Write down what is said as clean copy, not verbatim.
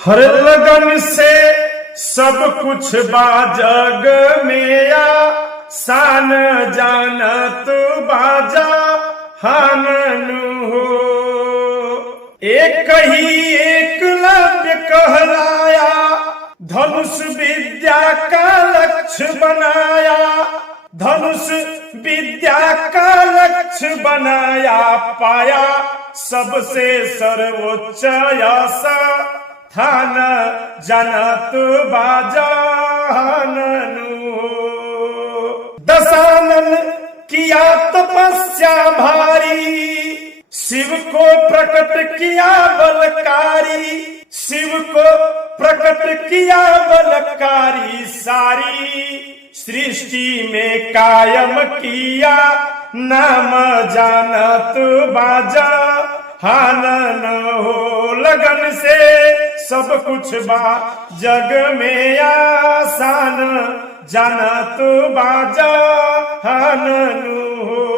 हर लगन से सब कुछ बाजग में आ सान जानत बाजा हाननु हो। एक ही एकलव्य कहलाया, धनुष विद्या का लक्ष्य बनाया, धनुष विद्या का लक्ष्य बनाया, पाया सबसे सर्वोच्च यश थान जनत बाजाननु। दशानन किया तपस्या भारी, शिव को प्रकट किया बलकारी, शिव को प्रकट किया बलकारी, सारी सृष्टि में कायम किया नाम जानत बाजा हानन हो। लगन से सब कुछ बा जग में आसान जानत बाजा हानन हो।